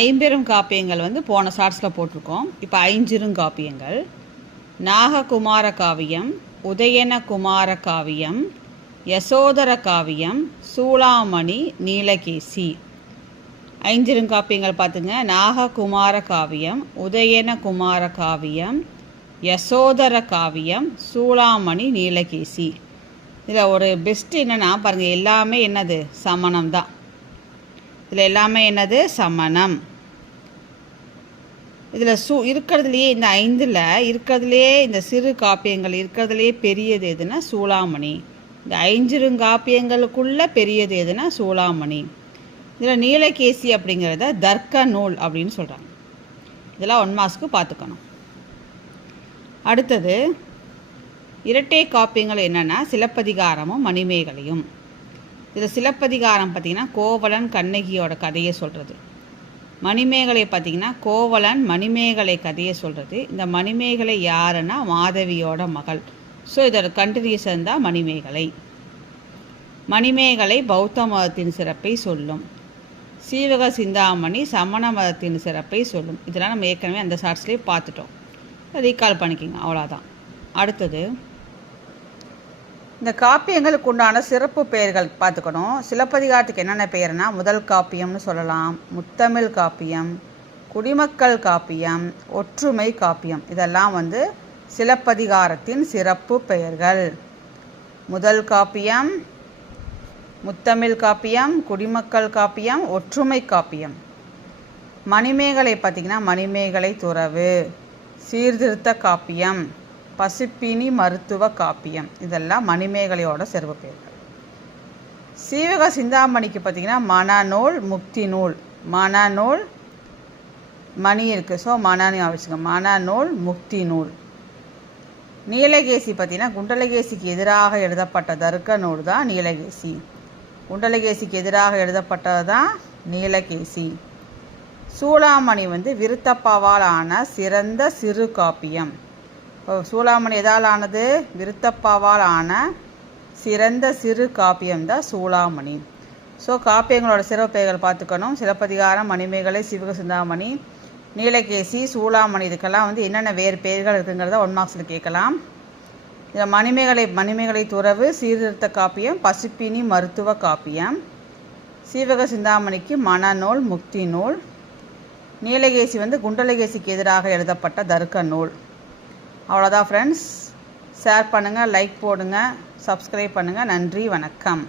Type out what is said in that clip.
ஐம்பெரும் காப்பியங்கள் வந்து போன ஷார்ட்ஸில் போட்டிருக்கோம். இப்போ ஐஞ்சிறுங்காப்பியங்கள்: நாககுமார காவியம், உதயன குமார காவியம், யசோதர காவியம், சூளாமணி, நீலகேசி. ஐஞ்சிறுங்காப்பியங்கள் பார்த்துங்க: நாககுமார காவியம், உதயன குமார காவியம், யசோதர காவியம், சூளாமணி, நீலகேசி. இதில் ஒரு பெஸ்ட்டு என்னென்னா பாருங்கள், எல்லாமே என்னது சமணம் தான். இதில் எல்லாமே என்னது சமணம். இதில் இருக்கிறதுலையே இந்த ஐந்தில் இருக்கிறதுலையே இந்த சிறு காப்பியங்கள் இருக்கிறதுலையே பெரியது எதுனா சூளாமணி. இந்த ஐஞ்சிறுங்காப்பியங்களுக்குள்ளே பெரியது எதுனா சூளாமணி. இதில் நீலகேசி அப்படிங்கிறத தர்க்க நூல் அப்படின்னு சொல்கிறாங்க. இதெல்லாம் 1 மார்க்ஸ்க்கு பார்த்துக்கணும். அடுத்தது இரட்டை காப்பியங்கள் என்னென்னா சிலப்பதிகாரமும் மணிமேகலையும். இதில் சிலப்பதிகாரம் பார்த்திங்கன்னா கோவலன் கண்ணகியோட கதையை சொல்கிறது. மணிமேகலை பார்த்திங்கன்னா கோவலன் மணிமேகலை கதையை சொல்கிறது. இந்த மணிமேகலை யாருன்னா மாதவியோட மகள். ஸோ இதோட கண்டினியூஷன் தான் மணிமேகலை. மணிமேகலை பௌத்த மதத்தின் சிறப்பை சொல்லும். சீவக சிந்தாமணி சமண மதத்தின் சிறப்பை சொல்லும். இதெல்லாம் நம்ம ஏற்கனவே அந்த ஷார்ட்ஸ்லேயே பார்த்துட்டோம். ரீகால் பண்ணிக்கோங்க, அவ்வளோதான். அடுத்தது இந்த காப்பியங்களுக்கு உண்டான சிறப்பு பெயர்கள் பார்த்துக்கணும். சிலப்பதிகாரத்துக்கு என்னென்ன பெயர்னா முதல் காப்பியம்னு சொல்லலாம், முத்தமிழ் காப்பியம், குடிமக்கள் காப்பியம், ஒற்றுமை காப்பியம். இதெல்லாம் வந்து சிலப்பதிகாரத்தின் சிறப்பு பெயர்கள். முதல் காப்பியம், முத்தமிழ் காப்பியம், குடிமக்கள் காப்பியம், ஒற்றுமை காப்பியம். மணிமேகலை பார்த்திங்கன்னா மணிமேகலை துறவு, சீர்திருத்த காப்பியம், பசுப்பினி மருத்துவ காப்பியம். இதெல்லாம் மணிமேகலையோட சிறப்பு பெயர்கள். சீவக சிந்தாமணிக்கு பார்த்திங்கன்னா மனநூல், முக்தி நூல். மனநூல் மணி இருக்குது, ஸோ மனநூல் வச்சுங்க. மனநூல், முக்தி நூல். நீலகேசி பார்த்திங்கன்னா குண்டலகேசிக்கு எதிராக எழுதப்பட்ட தர்க்க நூல் தான் நீலகேசி. குண்டலகேசிக்கு எதிராக எழுதப்பட்டது தான் நீலகேசி. சூளாமணி வந்து விருத்தப்பாவால் ஆன சிறந்த சிறு காப்பியம். சூளாமணி எதால் ஆனது? விருத்தப்பாவால் ஆன சிறந்த சிறு காப்பியம் தான் சூளாமணி. ஸோ காப்பியங்களோட சிறப்பு பெயர்கள் பார்த்துக்கணும். சிலப்பதிகாரம், மணிமேகலை, சீவக சிந்தாமணி, நீலகேசி, சூளாமணி. இதுக்கெல்லாம் வந்து என்னென்ன வேறு பெயர்கள் இருக்குங்கிறத 1 மார்க்ஸில் கேட்கலாம். இதில் மணிமேகலை துறவு, சீர்திருத்த காப்பியம், பசுப்பினி மருத்துவ காப்பியம். சீவக சிந்தாமணிக்கு மனநூல், முக்தி நூல். நீலகேசி வந்து குண்டலகேசிக்கு எதிராக எழுதப்பட்ட தர்க்க நூல். அவ்வளோதான் ஃப்ரெண்ட்ஸ். ஷேர் பண்ணுங்கள், லைக் போடுங்க, சப்ஸ்கிரைப் பண்ணுங்கள். நன்றி, வணக்கம்.